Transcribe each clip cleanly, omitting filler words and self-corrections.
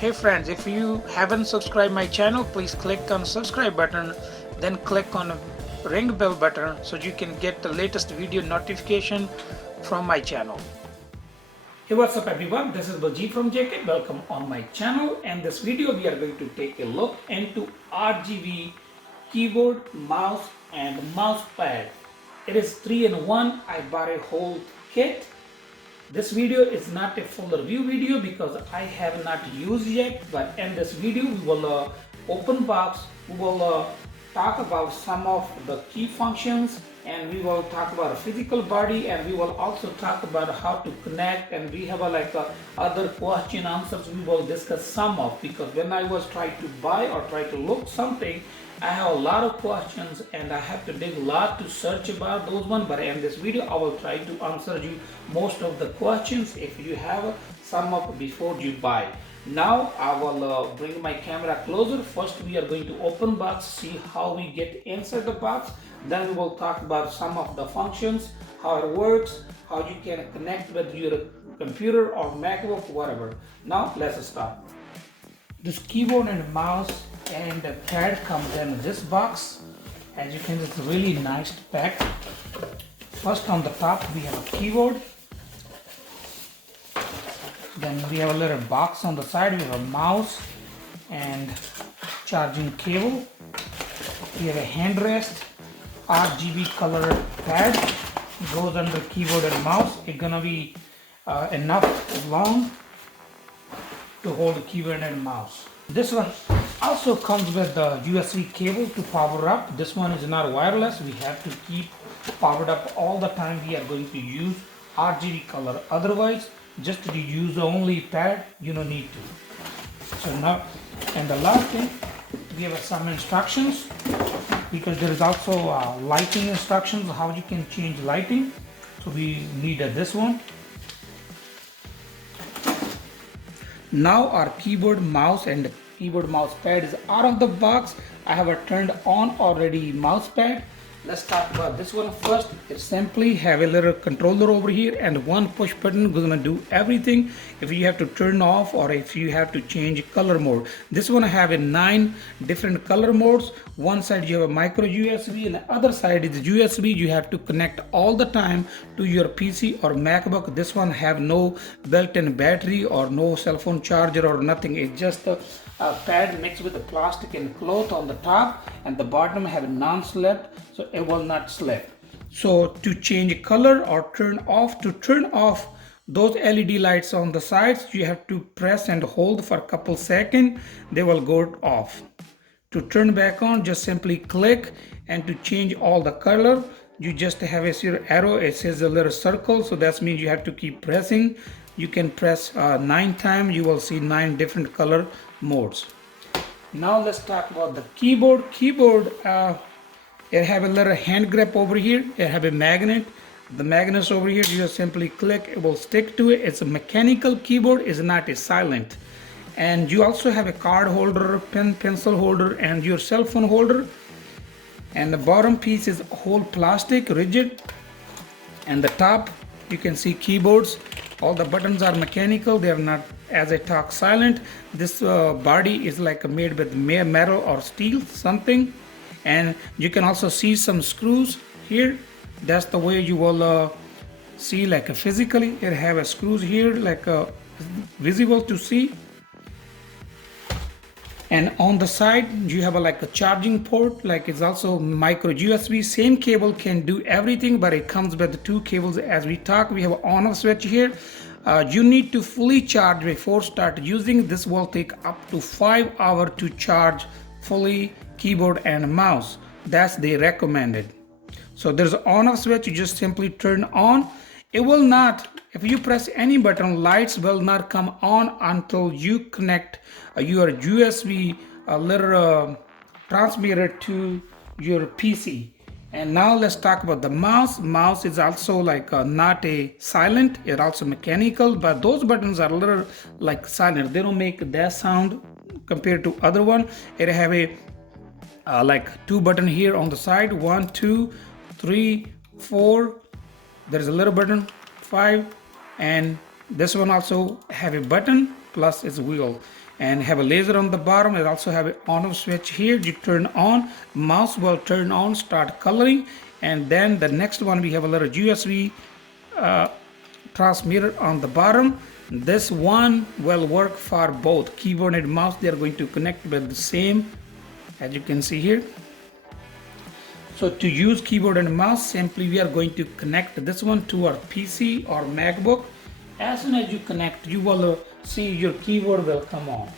Hey friends, if you haven't subscribed my channel, please click on subscribe button, then click on ring bell button so you can get the latest video notification from my channel. Hey, what's up everyone, this is Baljit from JK. Welcome on my channel, and this video we are going to take a look into RGB keyboard, mouse and mouse pad. It is 3-in-1. I bought a whole kit. This video is not a full review video because I have not used yet, but in this video we will open box, we will talk about some of the key functions, and we will talk about a physical body, and we will also talk about how to connect, and we have other question answers we will discuss some of, because when I was trying to buy or try to look something, I have a lot of questions and I have to dig a lot to search about those ones, but in this video I will try to answer you most of the questions if you have some of before you buy. Now I will bring my camera closer. First we are going to open box, see how we get inside the box. Then we will talk about some of the functions, how it works, how you can connect with your computer or MacBook, whatever. Now let's start. This keyboard and mouse and the pad comes in this box. As you can see, it's really nice pack. First on the top we have a keyboard. Then we have a little box on the side. We have a mouse and charging cable. We have a hand rest, RGB color pad. It goes under keyboard and mouse. It's gonna be enough long to hold the keyboard and mouse. This one also comes with the USB cable to power up. This one is not wireless. We have to keep powered up all the time. We are going to use RGB color. Otherwise, just to use only pad, you don't need to. So now, and the last thing, we have some instructions, because there is also lighting instructions, how you can change lighting. So we need this one. Now our keyboard, mouse and keyboard mouse pad is out of the box. I have a turned on already mouse pad. Let's talk about this one first. It simply have a little controller over here and one push button gonna do everything. If you have to turn off or if you have to change color mode. This one have a 9 different color modes. One side you have a micro USB and the other side is USB. You have to connect all the time to your PC or MacBook. This one have no built-in battery or no cell phone charger or nothing. It's just a pad mixed with the plastic and cloth on the top, and the bottom have a non-slip, so it will not slip. So to change color or turn off those LED lights on the sides, you have to press and hold for a couple seconds. They will go off. To turn back on, just simply click, and to change all the color, you just have a arrow. It says a little circle, so that means you have to keep pressing. You can press 9 times. You will see 9 different color modes. Now let's talk about the keyboard. It have a little hand grip over here. It have a magnet. The magnets over here, you just simply click, it will stick to it. It's a mechanical keyboard, is not a silent. And you also have a card holder, pencil holder, and your cell phone holder. And the bottom piece is whole plastic, rigid. And the top, you can see keyboards. All the buttons are mechanical. They are not, as I talk, silent. This body is like made with metal or steel, something. And you can also see some screws here. That's the way you will see like physically. It have a screws here like visible to see. And on the side you have like a charging port, like it's also micro USB. Same cable can do everything, but it comes with the 2 cables. As we talk, we have an on off switch here. You need to fully charge before start using. This will take up to 5 hours to charge fully keyboard and mouse. That's the recommended. So there's an on off switch. You just simply turn on. It will not, if you press any button, lights will not come on until you connect your USB little transmitter to your PC. And now let's talk about the mouse. Mouse is also like not a silent, it's also mechanical, but those buttons are a little like silent. They don't make that sound compared to other one. It have a like 2 button here on the side, 1, 2, 3, 4. There's a little button, 5, and this one also have a button plus its wheel. and have a laser on the bottom. It also have an on-off switch here. You turn on, mouse will turn on, start coloring, and then the next one we have a little USB transmitter on the bottom. This one will work for both keyboard and mouse. They are going to connect with the same, as you can see here. So to use keyboard and mouse, simply we are going to connect this one to our PC or MacBook. As soon as you connect, you will see your keyboard will come on.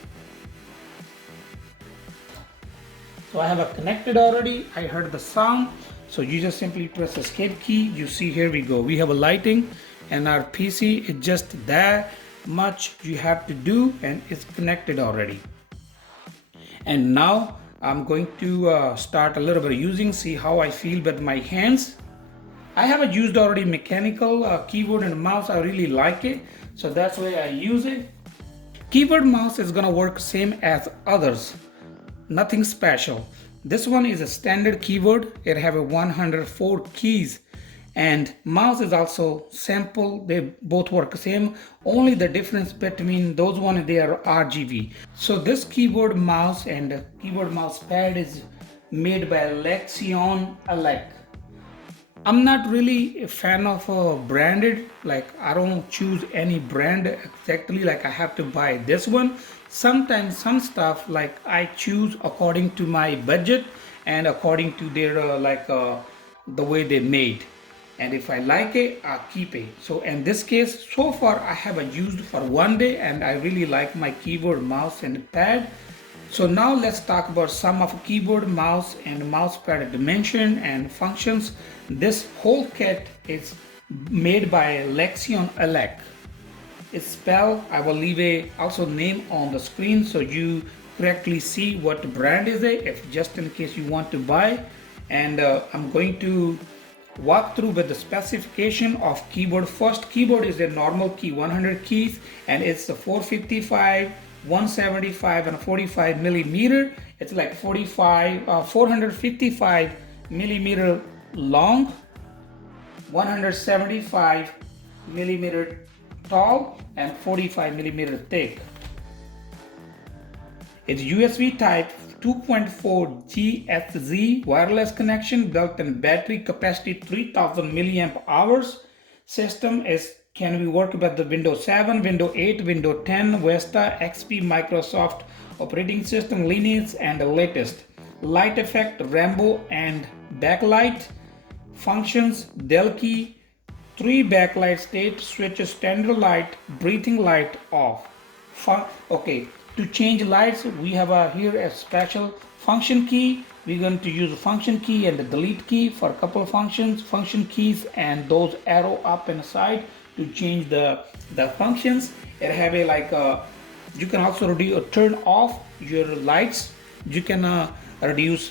So I have it connected already. I heard the sound. So you just simply press escape key. You see, here we go. We have a lighting, and our PC is just that much you have to do, and it's connected already. And now I'm going to start a little bit using, see how I feel with my hands. I have used already mechanical keyboard and mouse. I really like it, so that's why I use it. Keyboard mouse is gonna work same as others, nothing special. This one is a standard keyboard. It have a 104 keys, and mouse is also simple. They both work the same. Only the difference between those one, they are RGB. So this keyboard mouse and keyboard mouse pad is made by LEXONELEC. I'm not really a fan of branded, like I don't choose any brand exactly, like I have to buy this one. Sometimes some stuff like I choose according to my budget and according to their the way they made. And if I like it, I'll keep it. So in this case, so far I have used for one day, and I really like my keyboard, mouse and pad. So now let's talk about some of keyboard, mouse and mouse pad dimension and functions. This whole kit is made by LEXONELEC. It's spelled, I will leave a also name on the screen so you correctly see what brand is it, if just in case you want to buy. And I'm going to walk through with the specification of keyboard. First, keyboard is a normal key, 100 keys, and it's a 455, 175 and 45 millimeter. It's like 455 millimeter long, 175 millimeter tall, and 45 millimeter thick. It's USB type 2.4 GSZ wireless connection, built-in battery capacity 3000 milliamp hours. System can be worked with the Windows 7, Windows 8, Windows 10, Vista, XP, Microsoft operating system, Linux, and the latest. Light effect, rainbow and backlight. Functions, Del key, 3 backlight state switches, standard light, breathing light, off. Okay, to change lights, we have here a special function key. We're going to use a function key and the delete key for a couple of function keys, and those arrow up and side to change the functions. It have a you can also reduce or turn off your lights. You can reduce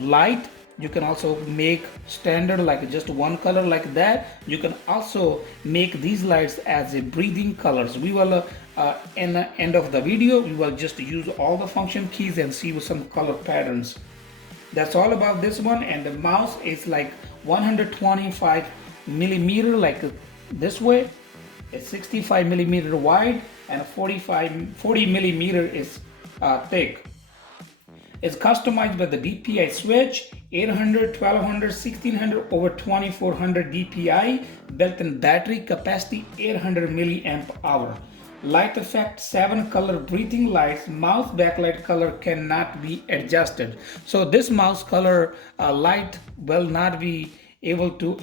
light. You can also make standard like just one color like that. You can also make these lights as a breathing colors. We will in the end of the video, we will just use all the function keys and see some color patterns. That's all about this one. And the mouse is like 125 millimeter, like this way. It's 65 millimeter wide and 40 millimeter is thick. It's customized by the DPI switch, 800, 1200, 1600, over 2400 DPI, built-in battery capacity 800 milliamp hour. Light effect, 7 color breathing lights. Mouse backlight color cannot be adjusted. So this mouse color light will not be able to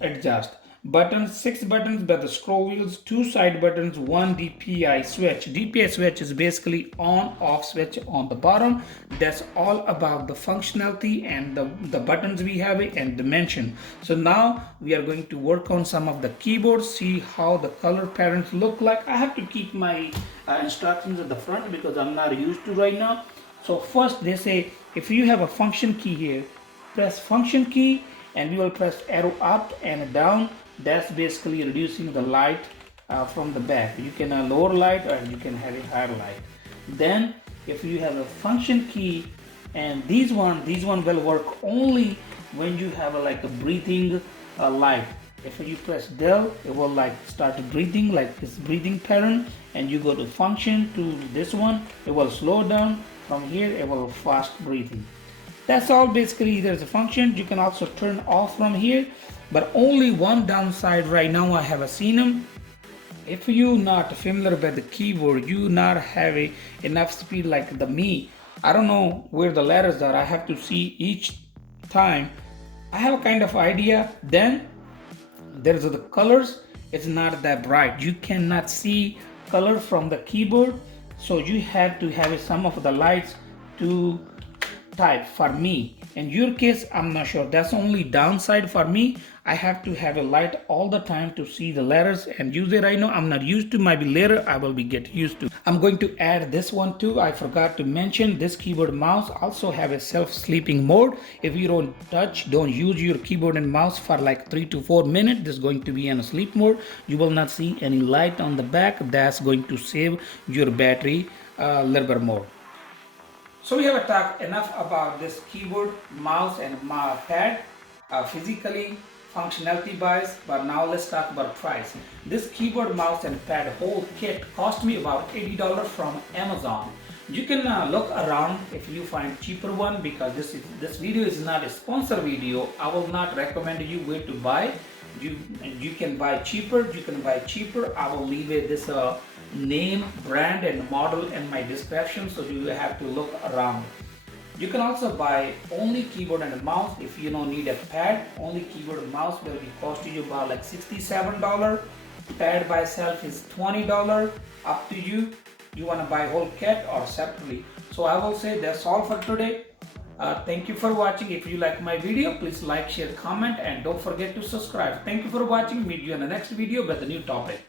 adjust. Buttons, 6 buttons by the scroll wheels, 2 side buttons, 1 DPI switch. DPI switch is basically on off switch on the bottom. That's all about the functionality and the buttons we have it and dimension. So now we are going to work on some of the keyboards, see how the color patterns look like. I have to keep my instructions at the front because I'm not used to right now. So first they say if you have a function key here, press function key and we will press arrow up and down. That's basically reducing the light from the back. You can lower light or you can have a higher light. Then if you have a function key, and these one will work only when you have like a breathing light. If you press del, it will like start breathing, like this breathing pattern, and you go to function to this one, it will slow down. From here it will fast breathing. That's all. Basically there's a function. You can also turn off from here, but only one downside right now I have seen them. If you not familiar with the keyboard, you not have enough speed like the me, I don't know where the letters are. I have to see each time. I have a kind of idea. Then there's the colors. It's not that bright. You cannot see color from the keyboard, so you have to have some of the lights to type. For me, in your case, I'm not sure. That's only downside for me. I have to have a light all the time to see the letters and use it. Right now I'm not used to, maybe later I will be get used to. I'm going to add this one too. I forgot to mention this keyboard mouse also have a self-sleeping mode. If you don't use your keyboard and mouse for like 3 to 4 minutes, this is going to be in a sleep mode. You will not see any light on the back. That's going to save your battery a little bit more. So we have talked enough about this keyboard, mouse and pad, physically, functionality wise, but now let's talk about price. This keyboard, mouse and pad whole kit cost me about $80 from Amazon. You can look around if you find cheaper one, because this video is not a sponsor video. I will not recommend you where to buy. You can buy cheaper. I will leave this name, brand and model in my description, so you have to look around. You can also buy only keyboard and mouse. If you don't need a pad, only keyboard and mouse will be costing you about like $67. Pad by itself is $20. Up to you. You want to buy whole kit or separately. So I will say that's all for today. Thank you for watching. If you like my video, please like, share, comment, and don't forget to subscribe. Thank you for watching. Meet you in the next video with a new topic.